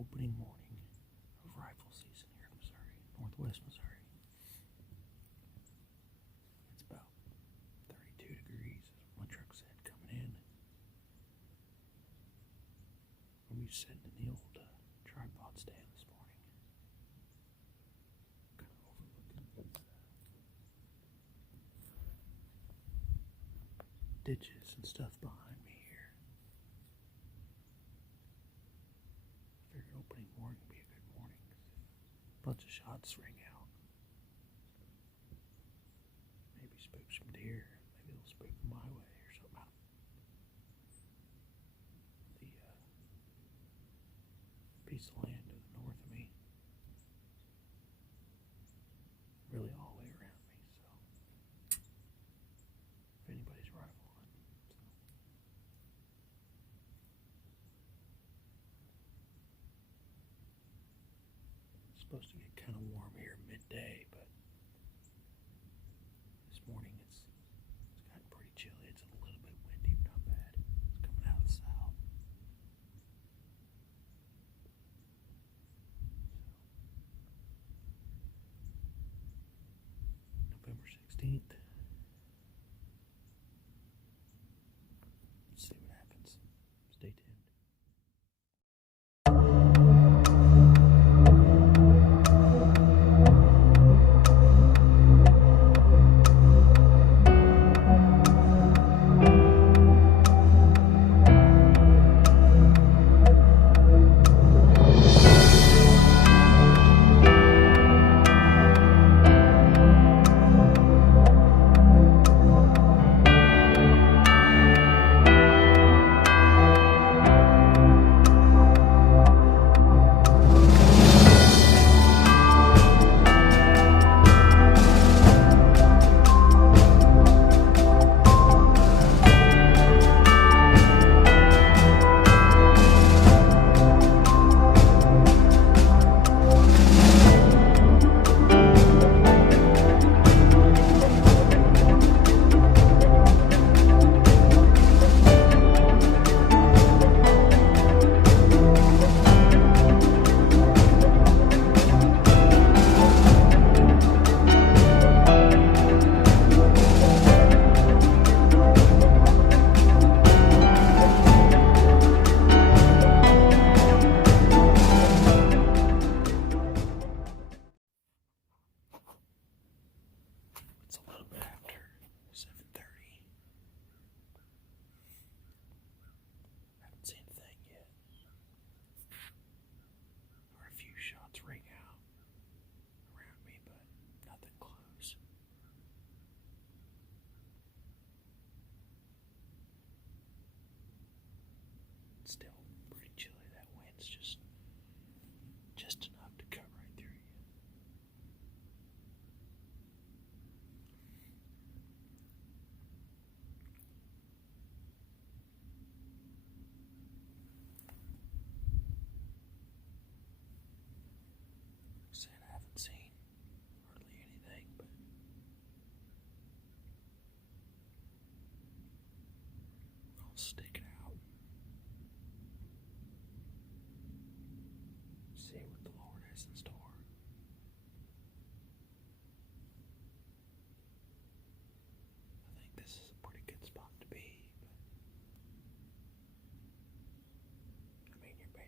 Opening morning of rifle season here in Missouri, Northwest Missouri. It's about 32 degrees, as one truck said, coming in. We were sitting in the old tripod stand this morning, kind of overlooking ditches and stuff behind me here. Figured opening morning would be a good morning. A bunch of shots ring out. Maybe spook some deer. Maybe they'll spook them my way or something. The piece of land to the north of me, really all the way around me. So if anybody's rifle hunting, it's supposed to get kind of warm here midday, but this morning it's gotten pretty chilly. It's a little bit windy, but not bad. It's coming out of the south. November 16th. Let's see what happens. Stay tuned.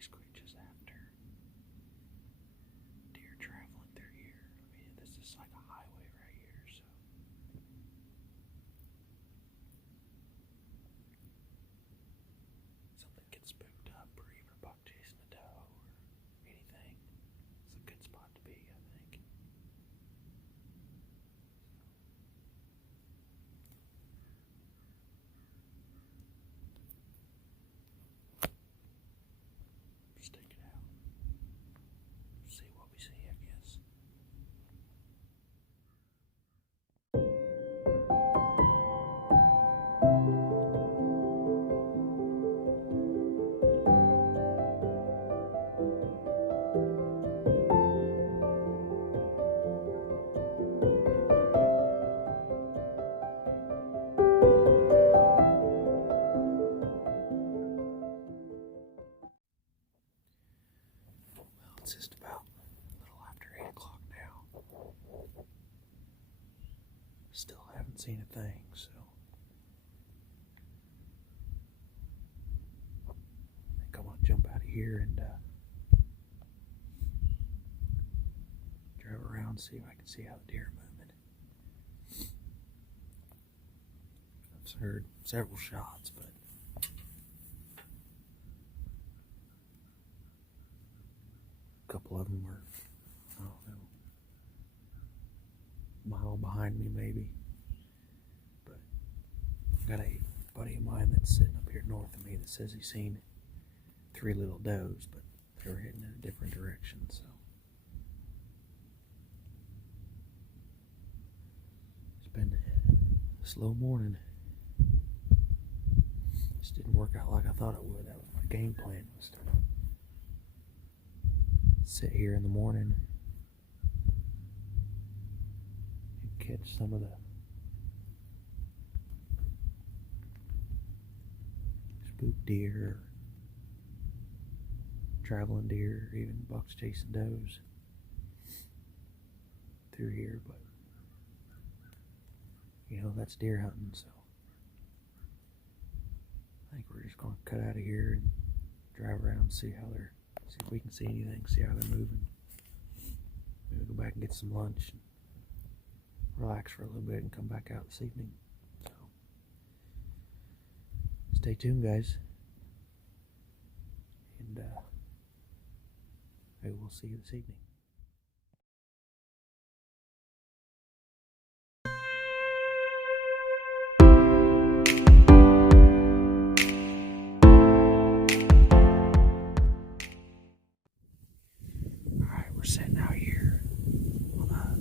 basically just after deer traveling through here. I mean, this is like a highway right here, so. Something gets spooked up, or even a buck chasing a doe, or anything. It's a good spot to be, I think. Stick it out. See what we see, I guess. Well, it's just about a little after 8 o'clock now. Still haven't seen a thing, so I think I'm gonna jump out of here and drive around, see if I can see how the deer are moving. I've heard several shots, but a couple of them were, I don't know, a mile behind me maybe. But I've got a buddy of mine that's sitting up here north of me that says he's seen 3 little does, but they were heading in a different direction, so. It's been a slow morning. Just didn't work out like I thought it would. That was my game plan, was to sit here in the morning and catch some of the spook deer, traveling deer, or even bucks chasing does through here. But you know, that's deer hunting, so I think we're just gonna cut out of here and drive around and see if we can see anything, see how they're moving. Maybe go back and get some lunch and relax for a little bit and come back out this evening. So stay tuned, guys, and maybe we'll see you this evening. We're sitting out here on a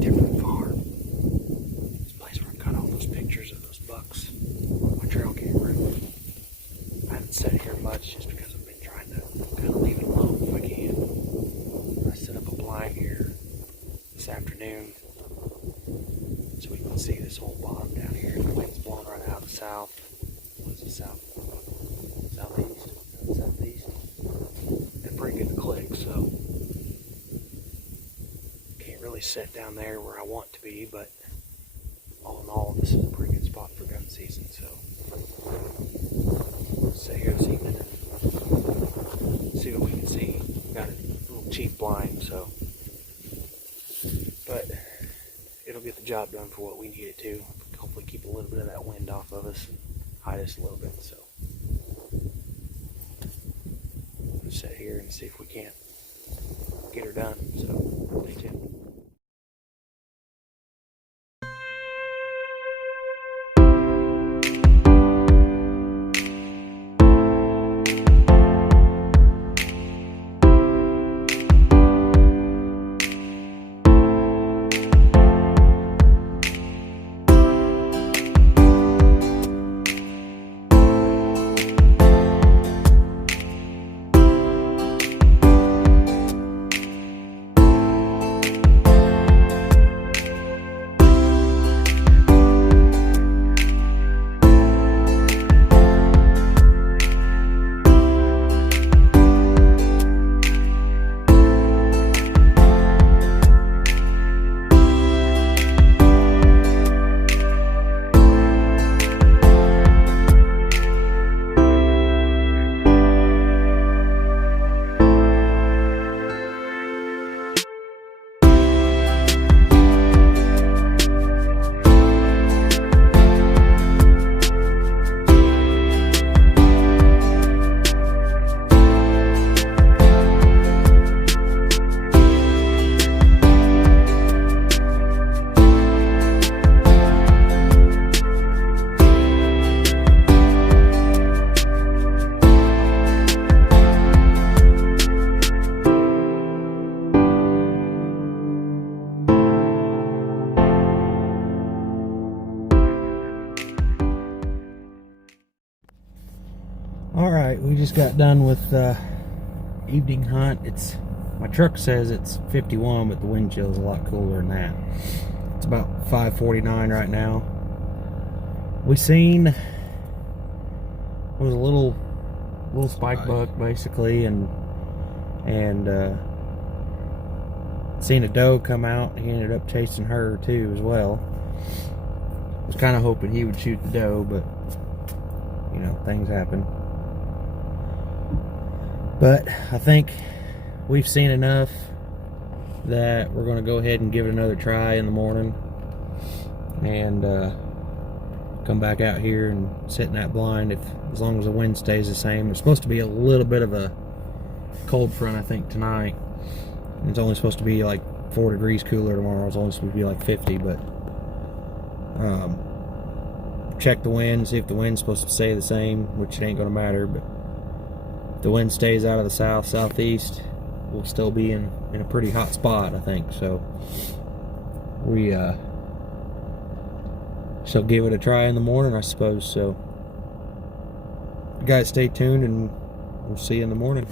different farm. This place where I got all those pictures of those bucks on my trail camera. I haven't sat here much just because I've been trying to kind of leave it alone if I can. I set up a blind here this afternoon so we can see this whole bottom down here. The wind's blowing right out of the south. What is it, southeast? Southeast? And pretty good to click, so really sit down there where I want to be, but all in all, this is a pretty good spot for gun season, so let's sit here this evening and see what we can see. Got a little cheap blind, so, but it'll get the job done for what we need it to. Hopefully keep a little bit of that wind off of us and hide us a little bit, so let's sit here and see if we can't get her done, so stay tuned. Alright, we just got done with evening hunt. My truck says it's 51, but the wind chill is a lot cooler than that. It's about 5:49 right now. We seen, it was a little spike buck basically, and seen a doe come out. He ended up chasing her too as well. Was kind of hoping he would shoot the doe, but you know, things happen. But I think we've seen enough that we're going to go ahead and give it another try in the morning, and come back out here and sit in that blind as long as the wind stays the same. There's supposed to be a little bit of a cold front, I think, tonight. It's only supposed to be like 4 degrees cooler tomorrow. It's only supposed to be like 50, but check the wind, see if the wind's supposed to stay the same, which it ain't going to matter. But if the wind stays out of the southeast, we'll still be in a pretty hot spot, I think. So we shall give it a try in the morning, I suppose. So you guys stay tuned, and we'll see you in the morning.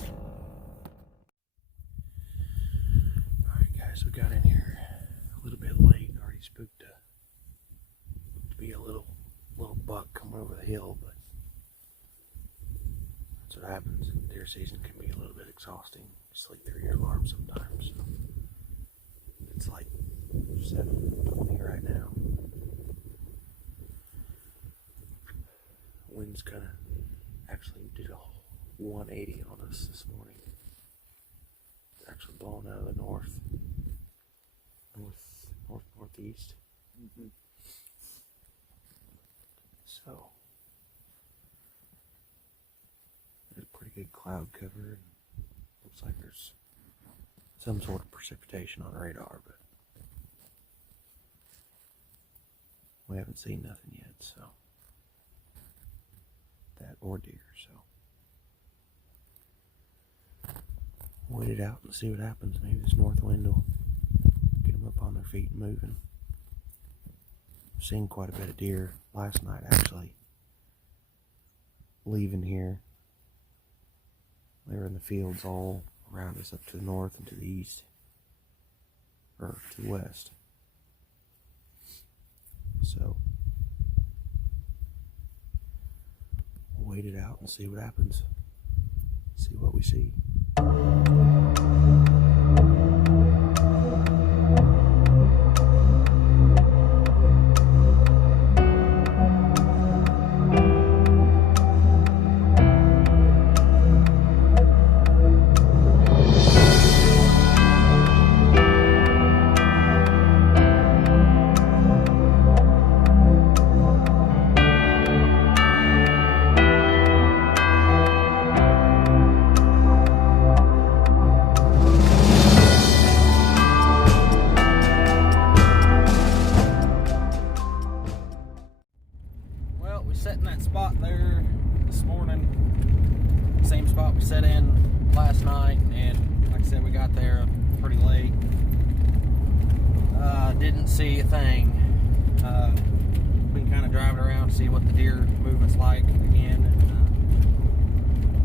Alright guys, we got in here a little bit late. Already spooked to be a little buck coming over the hill, but that's what happens. In deer season can be a little bit exhausting. Sleep through your alarm sometimes. So it's like 7:20 right now. Wind's kind of actually did a 180 on us this morning. It's actually blowing out of the northeast. So there's a pretty good cloud cover, and looks like there's some sort of precipitation on the radar, but we haven't seen nothing yet. So that or deer, so wait it out and see what happens. Maybe this north wind will get them up on their feet and moving. I've seen quite a bit of deer last night actually leaving here. They were in the fields all around us, up to the north and to the east, or to the west. So we'll wait it out and see what happens. See what we see. Set in that spot there this morning, same spot we set in last night, and like I said, we got there pretty late. Didn't see a thing. Been kind of driving around to see what the deer movement's like again.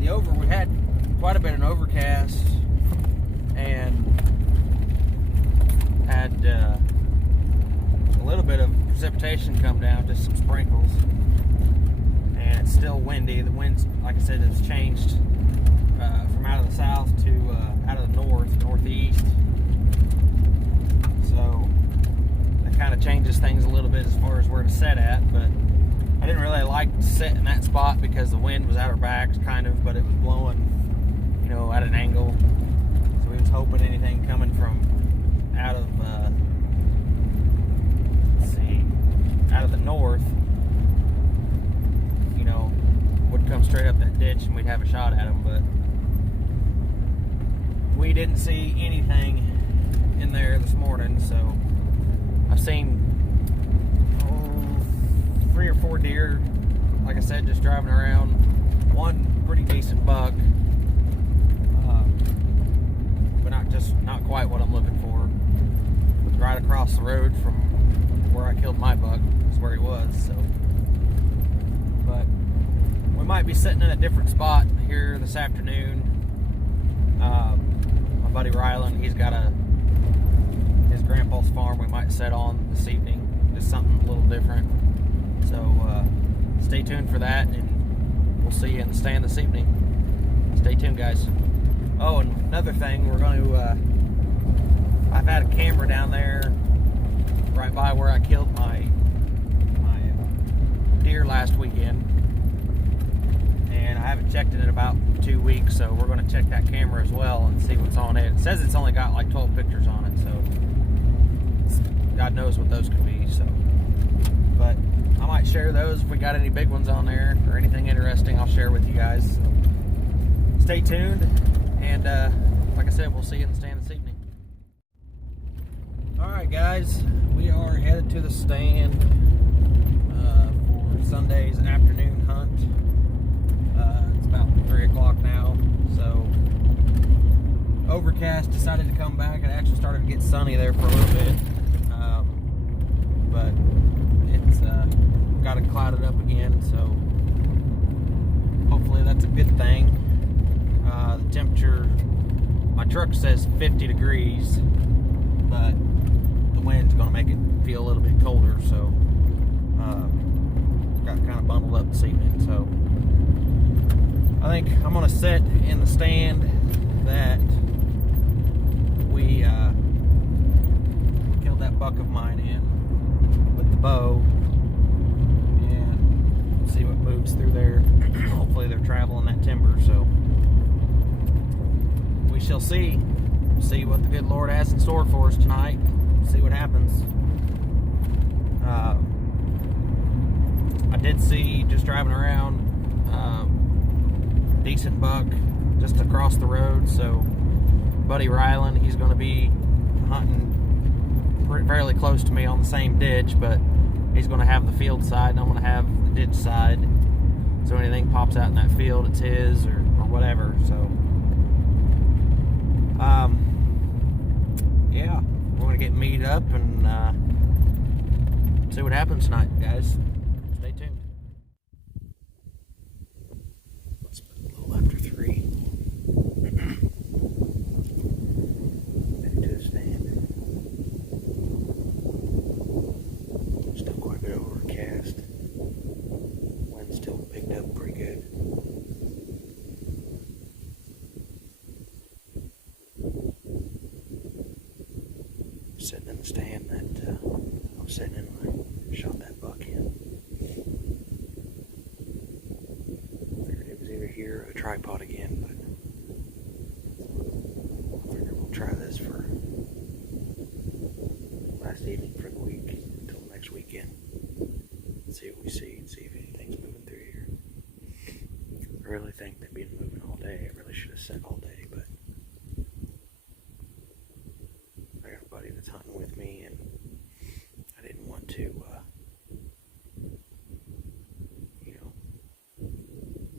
And, we had quite a bit of an overcast, and had a little bit of precipitation come down, just some sprinkles. And it's still windy. The winds, like I said, has changed from out of the south to out of the northeast. So that kind of changes things a little bit as far as where to set at. But I didn't really like to sit in that spot because the wind was at our backs, kind of, but it was blowing, you know, at an angle. So we was hoping anything coming from out of, out of the north, would come straight up that ditch and we'd have a shot at them, but we didn't see anything in there this morning. So I've seen 3 or 4 deer, like I said, just driving around. One pretty decent buck, but not quite what I'm looking for. Right across the road from where I killed my buck is where he was. So, but we might might be sitting in a different spot here this afternoon. My buddy Rylan, he's got his grandpa's farm we might set on this evening. Just something a little different. So stay tuned for that, and we'll see you in the stand this evening. Stay tuned, guys. Oh, and another thing, we're going to, I've had a camera down there right by where I killed my deer last weekend, and I haven't checked it in about 2 weeks, so we're going to check that camera as well and see what's on it. It says it's only got like 12 pictures on it, so God knows what those could be. So, but I might share those if we got any big ones on there or anything interesting. I'll share with you guys. So stay tuned, and like I said, we'll see you in the stand this evening. All right, guys, we are headed to the stand for Sunday's afternoon hunt. It's about 3 o'clock now, so overcast, decided to come back. It actually started to get sunny there for a little bit, but it's got it clouded up again, so hopefully that's a good thing. The temperature, my truck says 50 degrees, but the wind's going to make it feel a little bit colder, so got kind of bundled up this evening. So I think I'm going to sit in the stand that we killed that buck of mine in with the bow, and see what moves through there. Hopefully they're traveling that timber, so we shall see what the good Lord has in store for us tonight. See what happens. I did see, just driving around, decent buck just across the road. So buddy Rylan, he's going to be hunting fairly close to me on the same ditch, but he's going to have the field side and I'm going to have the ditch side, so anything pops out in that field, it's his or whatever. So yeah, we're going to get meat up and see what happens tonight, guys. Stay tuned. It's a little after 3. Headed to the stand. Still quite a bit overcast. Wind still picked up pretty good. Sitting in the stand that I was sitting in when I shot that buck in. Figured it was either here or a tripod again, but I figured we'll try this for last evening for the week until next weekend. See what we see and see if anything's moving through here. I really think they've been moving all day. I really should have set all day, but I got a buddy that's hunting with me, and I didn't want to,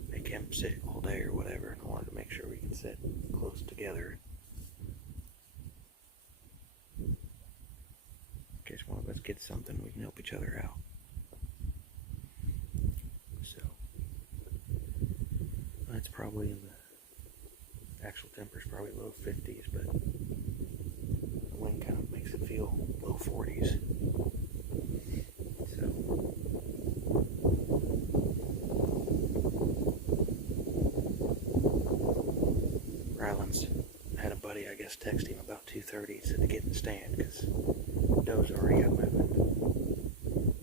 make him sit all day or whatever, and I wanted to make sure we could sit close together in case one of us gets something, we can help each other out. So that's probably in the actual temperature's probably low 50s, but the wind kind of makes it feel low 40s. So Rylan's had a buddy, I guess, text him about 2:30, said to get in the stand because does already got moving.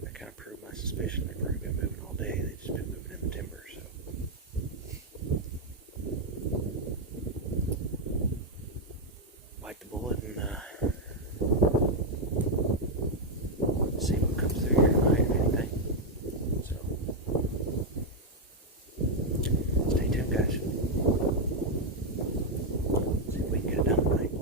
That kind of proved my suspicion. They've already been moving all day. They've just been moving in the timber, so. Bite the bullet and see what comes through here tonight, if anything. So, stay tuned, guys. See if we can get it done tonight.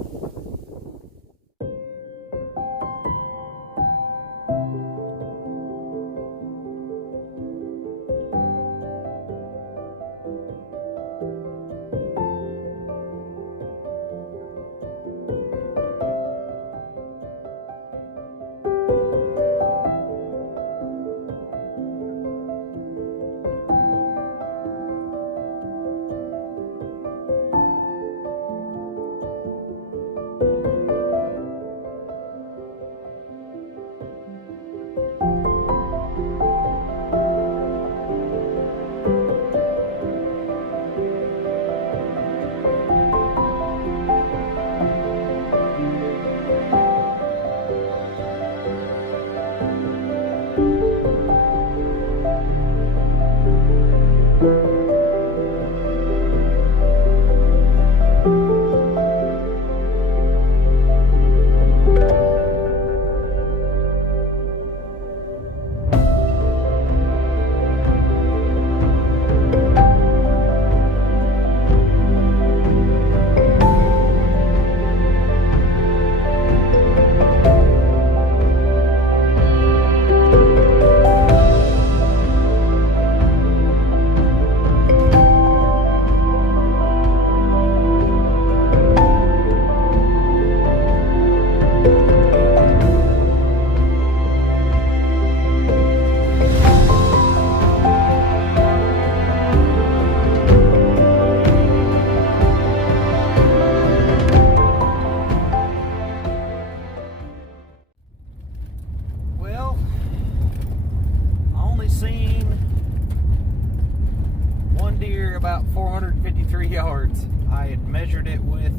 one deer about 453 yards. I had measured it with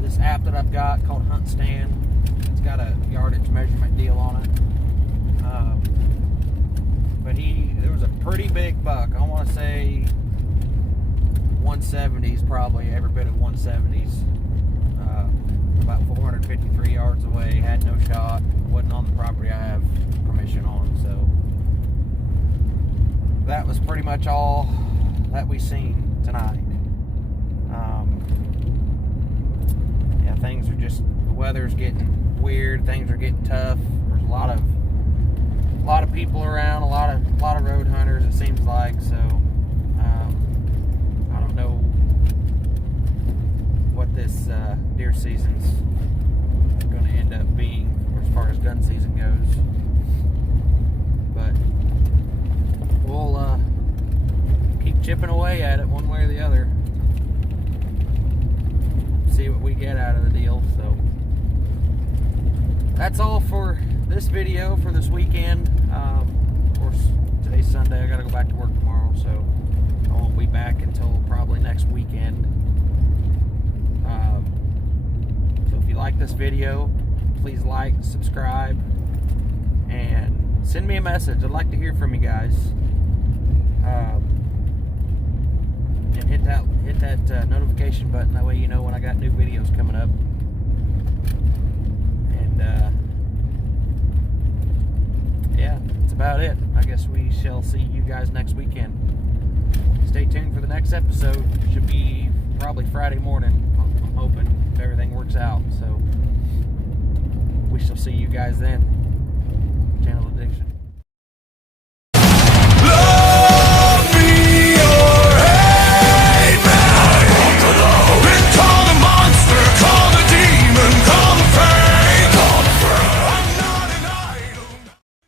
this app that I've got called Hunt Stand. It's got a yardage measurement deal on it. But there was a pretty big buck. I want to say 170s, probably every bit of 170s. About 453 yards away, had no shot, wasn't on the property I have permission on, so that was pretty much all that we seen tonight. Yeah, things are just, the weather's getting weird, things are getting tough. There's a lot of people around, a lot of road hunters, it seems like, so I don't know what this deer season's going to end up being as far as gun season goes, but we'll keep chipping away at it one way or the other, see what we get out of the deal. So that's all for this video for this weekend. Of course, today's Sunday, I gotta go back to work tomorrow, so I won't be back until probably next weekend. So if you like this video, please like, subscribe, and send me a message. I'd like to hear from you guys. And hit that notification button. That way you know when I got new videos coming up. And yeah, that's about it. I guess we shall see you guys next weekend. Stay tuned for the next episode. Should be probably Friday morning, I'm hoping, if everything works out. So we shall see you guys then. Channel